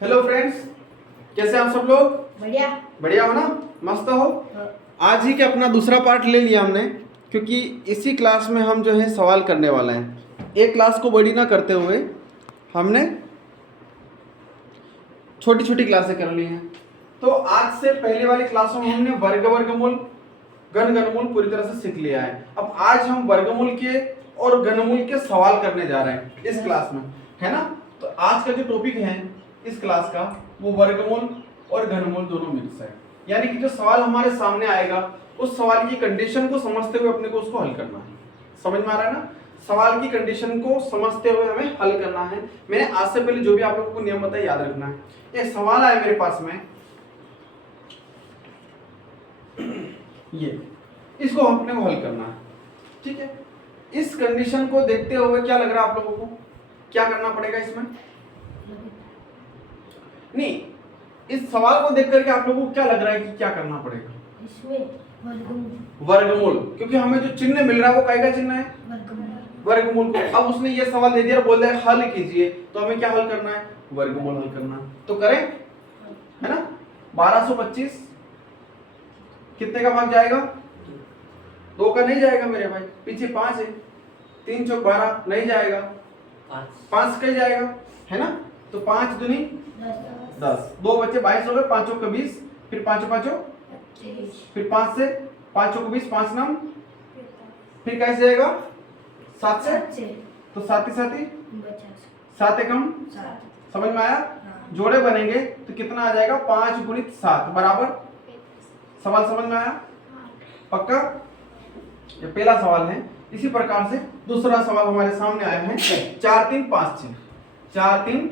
Hello friends, कैसे आप सब लोग? बढ़िया। बढ़िया हो ना? मस्त हो? आज ही के अपना दूसरा पार्ट ले लिया हमने, क्योंकि इसी क्लास में हम जो है सवाल करने वाला हैं। एक क्लास को बड़ी ना करते हुए हमने छोटी छोटी क्लासें कर ली हैं। तो आज से पहले वाली क्लासों में हमने वर्गमूल घनमूल पूरी तरह से सीख लिया है। अब आज हम वर्गमूल के और घनमूल के सवाल करने जा रहे हैं इस क्लास में, है ना? तो आज का जो टॉपिक है इस क्लास का वो वर्गमूल और घनमूल दोनों मिक्स है। यानी कि जो सवाल हमारे सामने आएगा उस सवाल की कंडीशन को समझते हुए अपने को उसको हल करना है। समझ में आ रहा है ना? सवाल की कंडीशन को समझते हुए हमें हल करना है। मैंने आज से पहले जो भी आप लोगों को नियम बताया याद रखना है। एक सवाल आया मेरे पास में, ये इसको अपने को हल करना है, ठीक है? इस कंडीशन को देखते हुए क्या लग रहा है आप लोगों को, क्या करना पड़ेगा इसमें? नहीं, इस सवाल को देख करके आप लोगों को क्या लग रहा है कि क्या करना पड़ेगा? इसमें वर्गमूल, क्योंकि हमें जो चिन्ह मिल रहा है वो काय का चिन्ह है? वर्गमूल को। अब उसने ये सवाल दे दिया और बोल दिया हल कीजिए, तो हमें क्या हल करना है? वर्गमूल हल करना है। तो करें, है ना? 1225 कितने का भाग जाएगा? 2 का नहीं जाएगा मेरे भाई, पीछे 5 है। 3 चौक 12 नहीं जाएगा, 5 का ही जाएगा, है ना? तो 5 दूनी 10, 2 बच्चे 22 हो गए, 5 चौक 20, फिर 5 5 फिर 5 से 5 चौक 20, 5 नाम, फिर कैसे जाएगा? 7 से, तो 7 ही 7 एकम। समझ में आया? जोड़े बनेंगे तो कितना आ जाएगा? 5 गुणित 7 बराबर। सवाल समझ में आया? पक्का? ये पहला सवाल है। इसी प्रकार से दूसरा सवाल हमारे सामने आया है 4 3 5 6, 4 3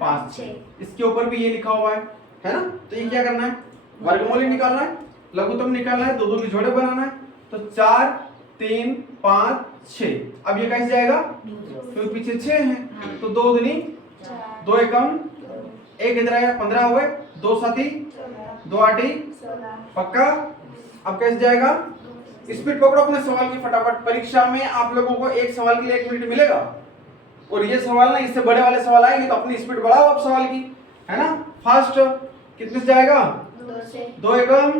5 6। इसके ऊपर भी ये लिखा हुआ है ना? तो ये क्या करना है? वर्गमूल ही निकालना है, लघुत्तम निकालना है, दो दो के जोड़े बनाना है। तो 4 3 5 6। अब ये कैसे जाएगा? क्योंकि पीछे 6 है, तो 2 दूनी 2 एकम 1 इधर आया, 15 हो गए, 2 7 2 8 पक्का? अब कैसे जाएगा? स्पीड पकड़ो अपने सवाल की फटाफट। परीक्षा में आप लोगों को एक सवाल के लिए 1 मिनट मिलेगा, और ये सवाल ना इससे बड़े वाले सवाल आएंगे, तो अपनी स्पीड बढ़ाओ आप सवाल की, है ना? फास्ट। कितने से जाएगा? 2 एकम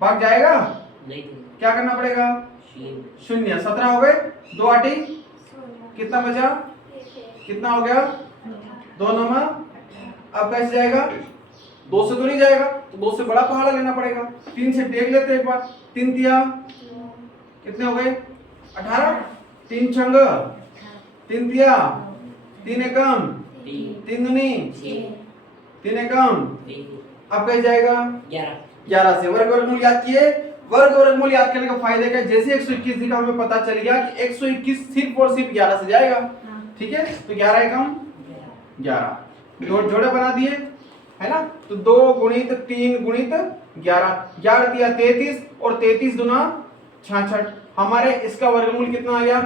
भाग जाएगा, नहीं क्या करना पड़ेगा? 0। 17 हो गए, 2 8 कितना बचा? कितना हो गया? 2 9। अब कैसे जाएगा? 2 से तो नहीं जाएगा, तो 2 से बड़ा पहाड़ा लेना पड़ेगा। 3 से देख लेते हैं एक बार। 3 तिया कितने हो गए? 18। 3 छंग 3 तिया, 3 एकम 3 दूनी 3 एकम। अब कैसे जाएगा? 11 से। वर्गमूल याद किए? वर्गमूल याद करने का फायदे क्या? जैसे 121 दिखा हमें पता चल गया कि 121 सिर्फ और सिर्फ 11 से जाएगा, ठीक है? तो 11 एकम 11, जोड़े बना दिए, है ना? तो 2 गुणित 3 गुणित 11, 11 दिया 33, और 33 दूना 66। हमारे इसका वर्गमूल कितना आ गया?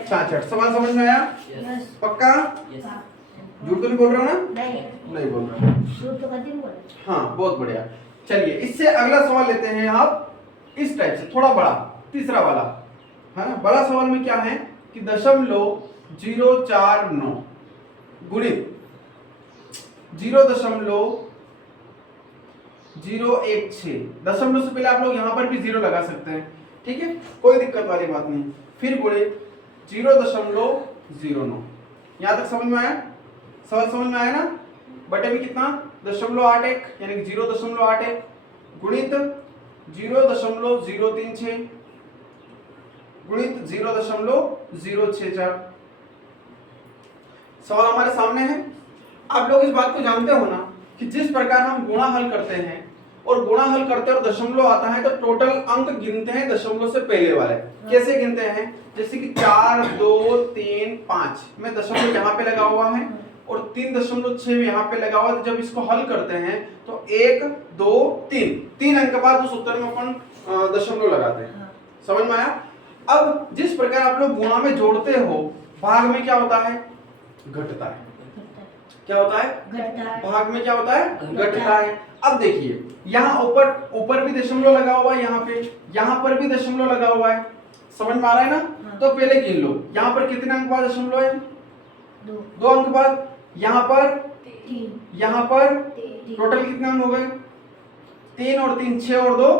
66। सवाल समझ में आया? पक्का? झूठ तो नहीं बोल रहा हूँ ना? नहीं बोल रहा। हाँ, बहुत बढ़िया। चलिए, इससे अगला सवाल लेते हैं आप इस टाइप से, थोड़ा बड़ा, तीसरा वाला, है ना? बड़ा सवाल में क्या है कि 0.049 गुणित 0.016। दशमलव से पहले आप लोग यहां पर भी 0 लगा सकते हैं, ठीक है? कोई दिक्कत वाली बात नहीं। फिर गुणित 0.09। यहां तक समझ में आया? सवाल समझ में आया ना? बटे में कितना? 0.81, यानी कि 0.81 गुणित 0.036 गुणित 0.064। सवाल हमारे सामने है। आप लोग इस बात को जानते हो ना कि जिस प्रकार हम गुणा हल करते हैं, और गुणा हल करते हैं और दशमलव आता है, तो टोटल अंक गिनते हैं दशमलव से पहले वाले। कैसे गिनते हैं? जैसे कि 4 2 3 5 में दशमलव यहाँ पे लगा हुआ है, और 3.6 यहाँ पे लगा हुआ है। तो जब इसको हल करते हैं तो 1 2 3 अंक के बाद उस उत्तर में अपन दशमलव लगाते हैं। समझ में आया? अब जिस प्रकार आप लोग गुणा में जोड़ते हो, भाग में क्या होता है? घटता है। क्या होता है? भाग में क्या होता है? घटता है। अब देखिए, यहाँ ऊपर भी दशमलव लगा हुआ है, यहाँ पर भी दशमलव लगा हुआ है। समझ में आ रहा है ना? तो पहले गिन लो, यहाँ पर कितने अंक बाद दशमलव है? 2 अंक बाद। यहाँ पर, 3 यहाँ पर 3 टोटल कितने अंक हो गए? 3 और 3 6 और 2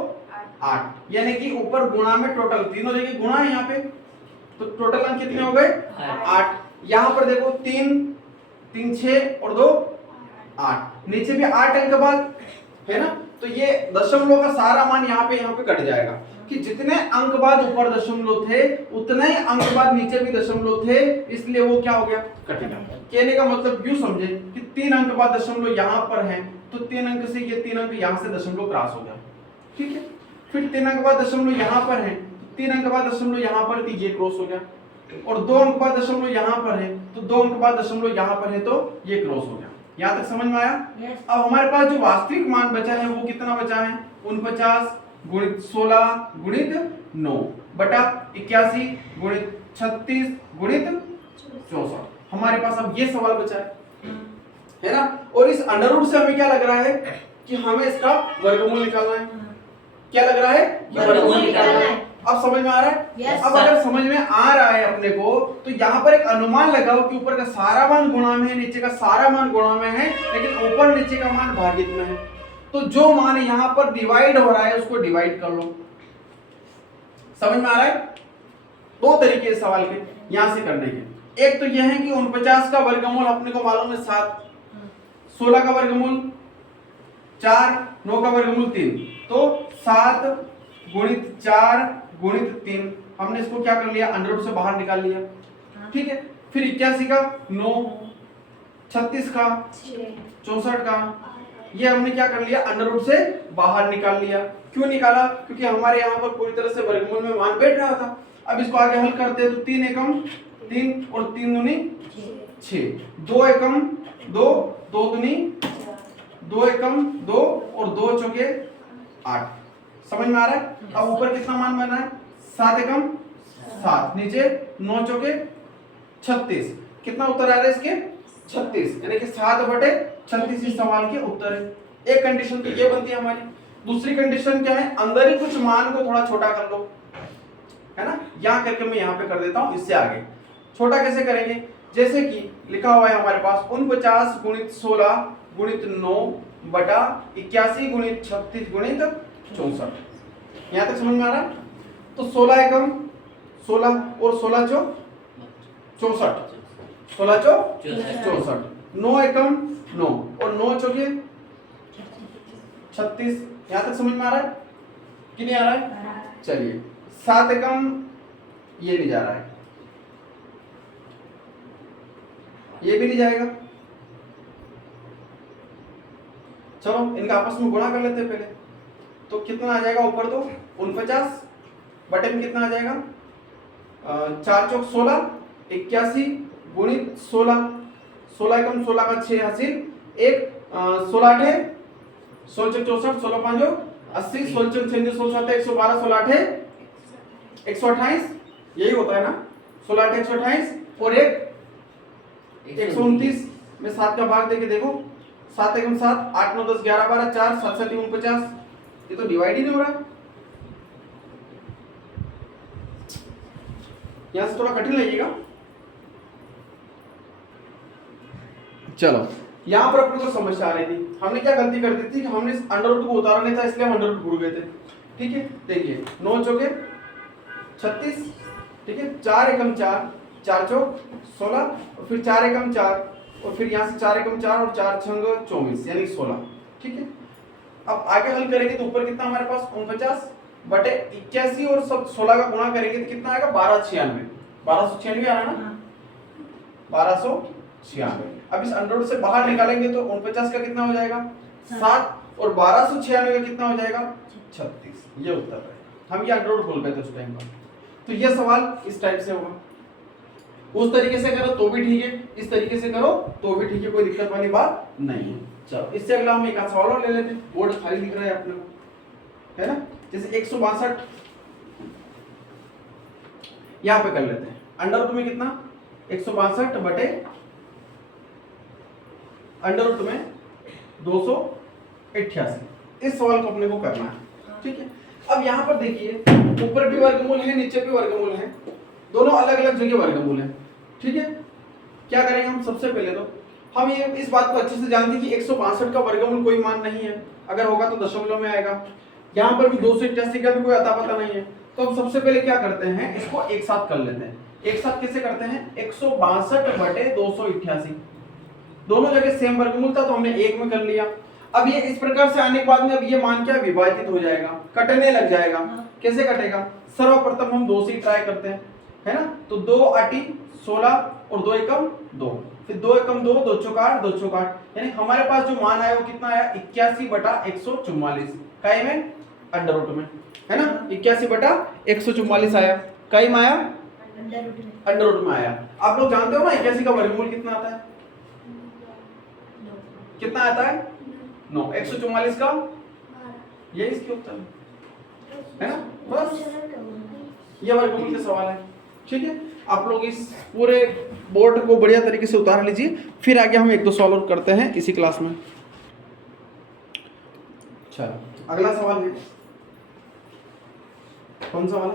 8, यानी कि ऊपर गुणा में टोटल तीनों जगह गुणा है यहाँ पे, तो टोटल अंक कितने हो गए? 8। यहाँ पर देखो 3 3 6 और 2 8, नीचे भी 8 अंक बाद है ना, तो ये दशमलव का सारा मान यहाँ पे कट जाएगा कि जितने अंक बाद ऊपर दशमलव थे उतने ही अंक बाद नीचे भी दशमलव थे, इसलिए वो क्या हो गया? कट गया। कहने का मतलब यूं समझे कि 3 अंक बाद दशमलव यहाँ पर है, तो 3 अंक से ये 3 अंक यहाँ से दशमलव क्रॉस हो गया, ठीक है। फिर 3 अंक बाद दशमलव यहाँ पर है, 3 अंक बाद दशमलव यहाँ पर, तो ये क्रॉस हो गया, और 2 अंक बाद दशमलव यहाँ पर है, तो 2 अंक बाद दशमलव यहाँ पर है, तो ये क्रॉस हो गया। यहाँ तक समझ में आया? Yes. अब हमारे पास जो वास्तविक मान बचा है वो कितना बचा है? 49 गुणित 16 गुणित 9 बटा 81 गुणित 36 गुणित 64। हमारे पास अब ये सवाल बचा है ना। और इस अंडर रूट से हमें क्या लग रहा है कि हमें इसका वर्गमूल निकालना है। क्या लग रहा है? कि वर्गमूल निकालना है। अब समझ में आ रहा है? Yes, अब अगर समझ में आ रहा है अपने को, तो यहाँ पर एक अनुमान लगाओ कि ऊपर का सारा मान गुणा में है, नीचे का सारा मान गुणा में है, लेकिन ऊपर नीचे का मान भागित में है। तो जो मान यहाँ पर डिवाइड हो रहा है उसको डिवाइड कर लो। समझ में आ रहा है? दो तरीके सवाल के यहां से करने के। एक तो यह है कि 49 का वर्गमूल अपने को मालूम है 7, 16 का वर्गमूल 4, 9 का वर्गमूल 3, तो 7 गुणित 4 गुणित 3, हमने इसको क्या कर लिया? अंडर रूट से बाहर निकाल लिया, ठीक है। फिर 81 का 9, 36 का 64 का, ये हमने क्या कर लिया? अंडर रूट से बाहर निकाल लिया। क्यों निकाला? क्योंकि हमारे यहाँ पर पूरी तरह से वर्गमूल में मान बैठ रहा था। अब इसको आगे हल करते हैं तो 3 एकम 3 और 3 दूनी 6, 2 एकम 2, 2 दूनी 2 एकम 2 और 2 चौके 8। समझ में आ रहा है? अब ऊपर कितना मान बना है? 7 एकम 7, नीचे 9 चौके 36। कितना उत्तर आ रहा है इसके? 36, यानी कि 7/36 इस सवाल के उत्तर है। एक कंडीशन तो ये बनती है हमारी। दूसरी कंडीशन क्या है? अंदर ही कुछ मान को थोड़ा छोटा कर लो, है ना। यहाँ करके मैं यहाँ पे कर देता हूँ। इससे आगे छोटा कैसे करेंगे? जैसे कि लिखा हुआ है हमारे पास 49 गुणित 16 गुणित 9 बटा 81 गुणित 36 गुणित 64। यहाँ तक समझ में आ रहा है? तो 16 एकम 16 और 16 चौ 64, 16 चौ 64, 9 एकम 9 और 9 चौके 36। यहाँ तक समझ में आ रहा है कि नहीं आ रहा है? चलिए 7 एकम, ये नहीं जा रहा है, ये भी नहीं जाएगा। चलो इनका आपस में गुणा कर लेते हैं पहले। तो कितना आ जाएगा ऊपर? तो 49 बटे में कितना आ जाएगा? 4 चौक 16, 81 गुणित 16, 16 एकम 16 का 6 हासिल, 1 16 8 16 64, 16 5 80, 16 6 16 7 112, 16 8 128, यही होता है ना। 16 8 128 और 1 129 में 7 का भाग देके देखो, 7 एकम 7, 8 9 10 11 12 4 7 7 49, ये तो डिवाइड ही नहीं हो रहा। यहां से थोड़ा कठिन लगेगा। चलो यहां पर अपने को समस्या आ रही थी। हमने क्या गलती कर दी थी कि हमने इस अंडर रूट को उतारा नहीं था, इसलिए हम अंडर रूट भूल गए थे। ठीक है, देखिए 9 चौके 36, ठीक है, 4 एकम 4, 4 चौक 16 और फिर 4 एकम 4 और फिर यहाँ से 4 एकम 4 और 4 छंग 24 यानी 16। ठीक है, अब आगे हल करेंगे तो ऊपर कितना हमारे पास 49 बटे 81 और सब 16 का गुणा करेंगे तो कितना आएगा? 1296। 1296 आ रहा है ना, 1296। अब इस अंडर रूट से बाहर निकालेंगे तो 49 का कितना हो जाएगा? 7 और 1296 का कितना हो जाएगा? 36। ये उत्तर है। हम ये अंडर रूट भूल गए थे उस टाइम पर। तो ये सवाल इस टाइप से होगा। उस तरीके से करो तो भी ठीक है, इस तरीके से करो तो भी ठीक है, कोई दिक्कत वाली बात नहीं है। चलो इससे अगला हम एक सवाल और ले लेते हैं। बोर्ड खाली दिख रहा है अपने को, है ना। जैसे 162 यहां पे कर लेते हैं। अंडर रूट में कितना? 162 बटे अंडर रूट में 288। इस सवाल को अपने को करना है। ठीक है, अब यहां पर देखिए ऊपर भी वर्गमूल है, नीचे भी वर्गमूल है, दोनों अलग अलग जगह वर्गमूल है। ठीक है, क्या करेंगे हम? सबसे पहले तो हम ये इस बात को अच्छे से जानते हैं कि 162 का वर्गमूल कोई मान नहीं है, अगर होगा तो दशमलव में आएगा। यहाँ पर भी 288 का भी कोई अता पता नहीं है। तो हम सबसे पहले क्या करते हैं, इसको एक साथ कर लेते हैं। एक साथ कैसे करते हैं, 162/288, दोनों जगह सेम वर्गमूल था तो हमने एक में कर लिया। अब ये इस प्रकार से आने के बाद में अब ये मान क्या विभाजित हो जाएगा, कटने लग जाएगा। कैसे कटेगा, सर्वप्रथम हम 2 से ट्राई करते हैं, है ना। तो 2 8 16 और 2 एकम 2, फिर 2 एकम 2, 2 चौक 8, 2 चौक 8, यानी हमारे पास जो मान आया वो कितना आया, 81/144 काई में अंडर रूट में, है ना। 81/144 आया, काई में आया अंडर रूट में आया। आप लोग जानते हो ना 81 का वर्गमूल कितना आता है, कितना आता है 9। 144 का ये इसके उत्तर है ना। बस ये वर्गमूल के सवाल है, ठीक है। आप लोग इस पूरे बोर्ड को बढ़िया तरीके से उतार लीजिए, फिर आगे हम 1-2 सवाल और करते हैं इसी क्लास में। चलो अगला सवाल है, कौन सा वाला,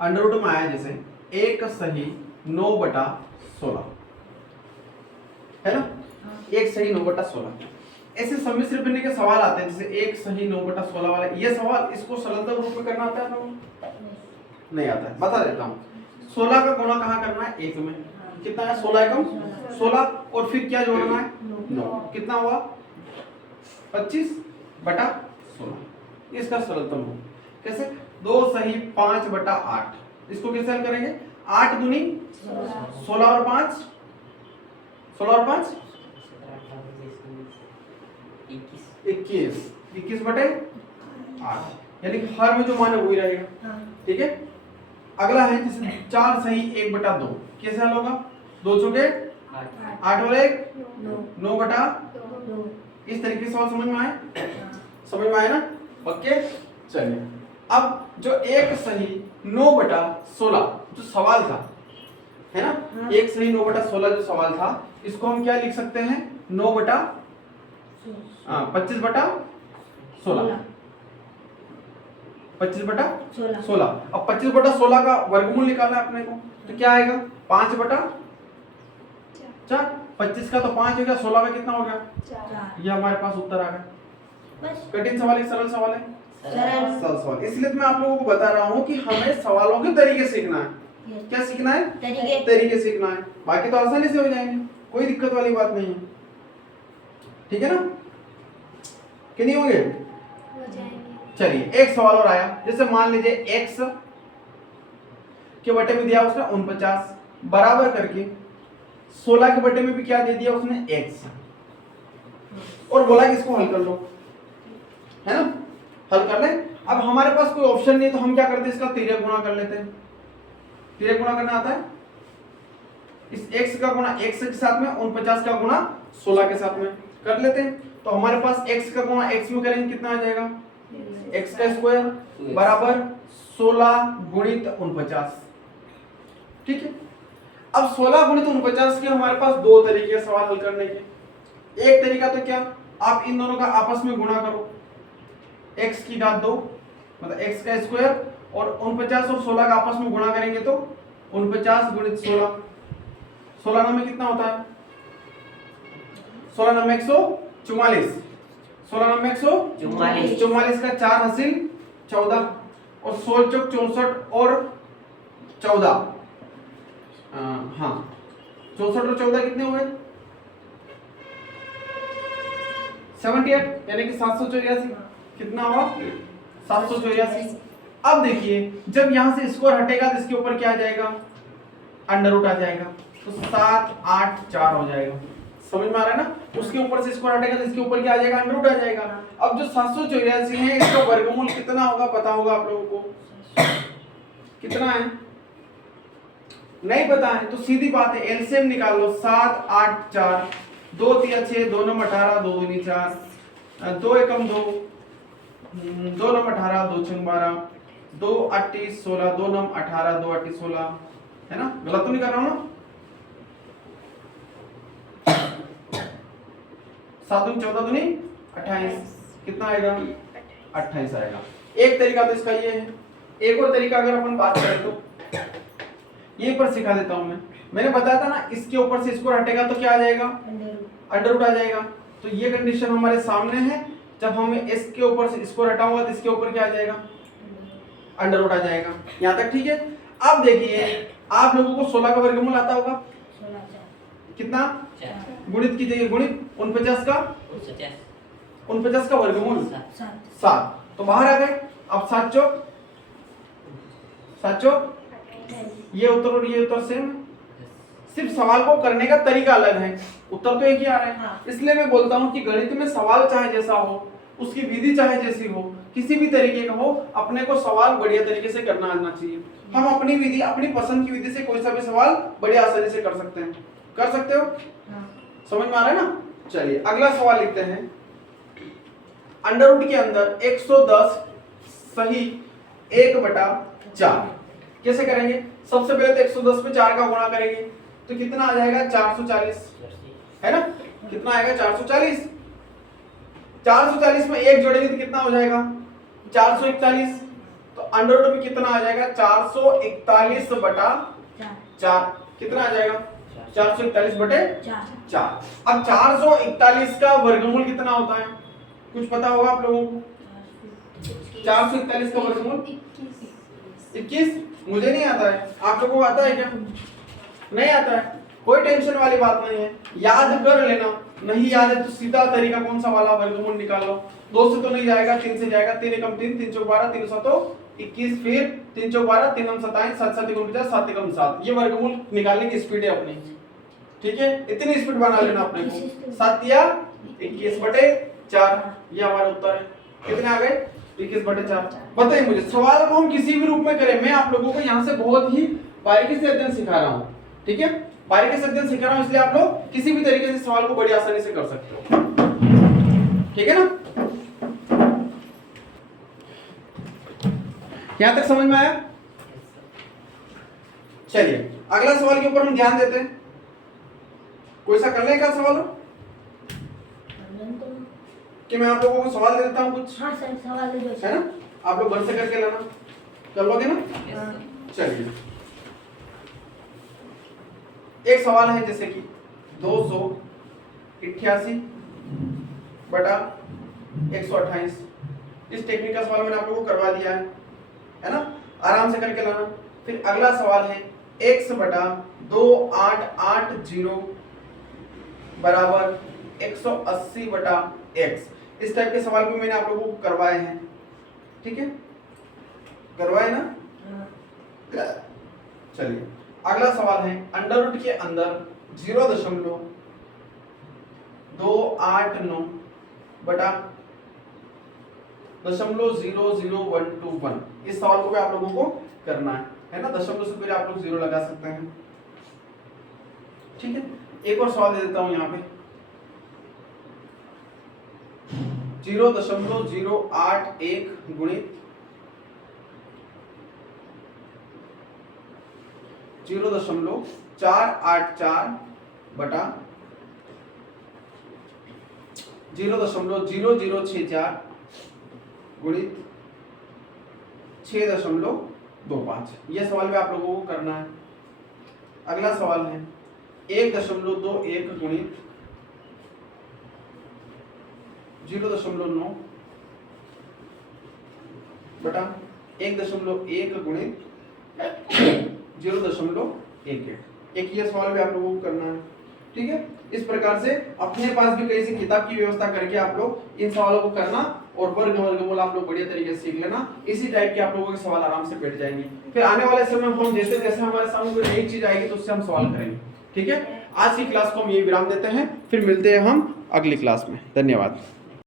अंडर रूट में आया जैसे 1 सही 9/16, है ना। 1 सही 9/16 ऐसे सम्मिश्र भिन्न के सवाल आते हैं, जैसे 1 सही 9/16 वाला ये सवाल, इसको सरलतम रूप में करना आता है आपको, नहीं आता है, बता देता हूँ। 16 का गुणा कहाँ करना है, 1 में, कितना है 16 एकम 16, और फिर क्या जोड़ना है 9, कितना हुआ 25/16, इसका सरलतम रूप कैसे, 2 सही 5/8, इसको कैसे हल करेंगे, 8 दूनी 16 और 5 21/8, यानी कि हर में जो मान है वही रहेगा, ठीक है। अगला है जैसे 4 सही 1/2, कैसे हल होगा, 2 चौके 8 और 1 9/2, इस तरीके से सवाल समझ में आए, समझ में आए ना, ओके। चलिए अब जो 1 सही 9/16 जो सवाल था, है ना, 1 सही 9/16 जो सवाल था, इसको हम क्या लिख सकते हैं, 25/16, 25/16। अब 25/16 का वर्गमूल निकालना है अपने को, तो क्या आएगा 5/4, 25 का तो 5 हो गया, 16 का कितना हो गया 4, ये हमारे पास उत्तर आ गया। कठिन सवाल है सरल सवाल है, सरल सवाल, इसलिए मैं आप लोगों को बता रहा हूँ कि हमें सवालों के तरीके सीखना है। क्या सीखना है, तरीके सीखना है, बाकी तो आसानी से हो जाएंगे, कोई दिक्कत वाली बात नहीं है, ठीक है ना, कि नहीं होंगे। चलिए एक सवाल और आया, जैसे मान लीजिए x के बटे में दिया उसने 49 बराबर करके 16 के बटे में भी क्या दे दिया उसने x, और बोला कि इसको हल कर लो, है ना, हल कर ले। अब हमारे पास कोई ऑप्शन नहीं है तो हम क्या करते हैं, इसका तिर्यक गुणा कर लेते हैं। तिर्यक गुणा करना आता है, इस x का गुणा x के साथ में 49 का गुणा 16 के साथ में कर लेते हैं। तो हमारे पास x का गुणा x में करेंगे कितना आ जाएगा, x का स्क्वायर बराबर 16 गुणित 49, ठीक है। अब 16 गुणित 49 के हमारे पास दो तरीके सवाल हल करने के। एक तरीका तो क्या, आप इन दोनों का आपस में गुणा करो, x की घात 2 मतलब x का स्क्वायर, और 49 और 16 का आपस में गुणा करेंगे तो 49 गुणित 16, 16 में कितना होता है, 16 में 144, 16 में 144 का 4 हासिल 14, और 16 चौक 64 और 14, हाँ 64 और 14 कितने हुए 78, यानी कि 784, कितना हुआ 784। अब देखिए जब यहां से स्क्वायर हटेगा तो इसके ऊपर क्या आ जाएगा, अंडर रूट आ जाएगा, तो 7 8 4 हो जाएगा, समझ में आ रहा है ना। उसके ऊपर से स्क्वायर हटेगा तो इसके ऊपर क्या आ जाएगा, अंडर रूट आ जाएगा। अब जो 784 है इसका वर्गमूल कितना होगा पता होगा आप लोगों को, कितना है नहीं पता है तो सीधी बात है एलसीएम निकाल लो, 7 8 4, 2 3 6, 2 9 18, 2 दूनी 4, 2 एकम 2, 2 9 18, 2 6 12, 2 8 16, 2 9 18, 2 8 16, है ना, गलत तो नहीं कर रहा हूं ना, 7 दूनी 14 दूनी 28, कितना आएगा 28 आएगा। एक तरीका तो इसका ये है, एक और तरीका अगर अपन बात करें तो यहीं पर सिखा देता हूं मैं। मैंने बताया था ना, इसके ऊपर से स्क्वायर हटेगा तो क्या आ जाएगा, अंडर रूट आ जाएगा। तो ये कंडीशन हमारे सामने है, जब हम इसके ऊपर से स्क्वायर हटाऊंगा तो इसके ऊपर क्या आ जाएगा, अंडर रूट आ जाएगा। यहाँ तक ठीक है। अब देखिए आप लोगों को 16 का वर्गमूल आता होगा, कितना, गुणित कीजिए, गुणित 49 का वर्गमूल 7, तो बाहर आ गए। अब 7 चौक, ये उत्तर और ये उत्तर सेम, सिर्फ सवाल को करने का तरीका अलग है, उत्तर तो एक ही आ रहा है। हाँ। इसलिए मैं बोलता हूँ कि गणित में सवाल चाहे जैसा हो, उसकी विधि चाहे जैसी हो, किसी भी तरीके का हो, अपने को सवाल बढ़िया तरीके से करना आना चाहिए। हम अपनी विधि, अपनी पसंद की विधि से कोई सा भी सवाल बड़ी आसानी से कर सकते हैं। कर सकते हो? समझ में आ रहा है ना? चलिए अगला सवाल लिखते हैं। अंडर रूट के अंदर 110 सही 1/4 कैसे करेंगे? सबसे पहले तो 110 पे 4 का गुणा करेंगे तो कितना आ जाएगा, 440 है ना? कितना आएगा, 440। 440 में 1 जोड़ेंगे तो कितना हो जाएगा, 441। तो अंडर रूट में कितना आ जाएगा, 441/4 कितना आ जाएगा, 441/4। अब 441 का वर्गमूल कितना होता है, कुछ पता होगा आप लोगों को? 441 का वर्गमूल 21। मुझे नहीं आता है, आप लोगों को आता है क्या? नहीं आता है, कोई टेंशन वाली बात नहीं है, याद कर लेना। नहीं याद है तो सीधा तरीका कौन सा वाला, वर्गमूल निकालो। 2 से तो नहीं जाएगा, 3 से जाएगा। 3 एकम 3, 3 चौक 12, 3 7 21, फिर 3 चौक 12, 3 9 27, 7 7 49, 7 एकम 7। ये वर्गमूल निकालने की स्पीड है अपनी, ठीक है? इतनी स्पीड बना लेना अपने को। 7 या 21/4 ये हमारा उत्तर है। कितने आ गए, 21/4। बताइए मुझे, सवाल को हम किसी भी रूप में करें, मैं आप लोगों को यहाँ से बहुत ही बारीकी से अध्ययन सिखा रहा हूँ, ठीक है? बारीकी से अध्ययन सिखा रहा हूँ, इसलिए आप लोग किसी भी तरीके से सवाल को बड़ी आसानी से कर सकते हो, ठीक है ना? यहां तक समझ में आया? चलिए अगला सवाल के ऊपर हम ध्यान देते हैं। कोई सा करने का सवाल हो कि मैं आप लोगों को सवाल दे देता हूँ कुछ? हाँ सर, सवाल दे दो है ना, आप लोग घर से करके लाना, कर लोगे ना? चलिए एक सवाल है, जैसे कि 288/128। इस टेक्निक का सवाल मैंने आप लोगों को करवा दिया है ना? आराम से करके लाना। फिर अगला सवाल है x/2880 बराबर 180/x। इस टाइप के सवाल भी मैंने आप लोगों को करवाए हैं, ठीक है? करवाए ना? चलिए अगला सवाल है, अंडर रूट के अंदर 0.289 बटा 0.00121। इस सवाल को भी आप लोगों को करना है ना? दशमलव से पहले आप लोग 0 लगा सकते हैं, ठीक है? एक और सवाल दे देता हूं यहाँ पे, 0.081 गुणित 0.484 बटा 0.0064 गुणित 6.25। यह सवाल भी आप लोगों को करना है। अगला सवाल है 1.21 गुणित 0.9 बटा 1.1 गुणित 0.11। एक ये सवाल भी आप लोगों को करना है, ठीक है? इस प्रकार से अपने पास भी कहीं से किताब की व्यवस्था करके आप लोग इन सवालों को करना और वर्गमूल आप लोग बढ़िया तरीके से सीख लेना। इसी टाइप के आप लोगों के सवाल आराम से बैठ जाएंगे। फिर आने वाले समय में हम जैसे जैसे हमारे सामने कोई नई चीज आएगी तो उससे हम सवाल करेंगे, ठीक है? आज की क्लास को हम यही विराम देते हैं, फिर मिलते हैं हम अगली क्लास में। धन्यवाद।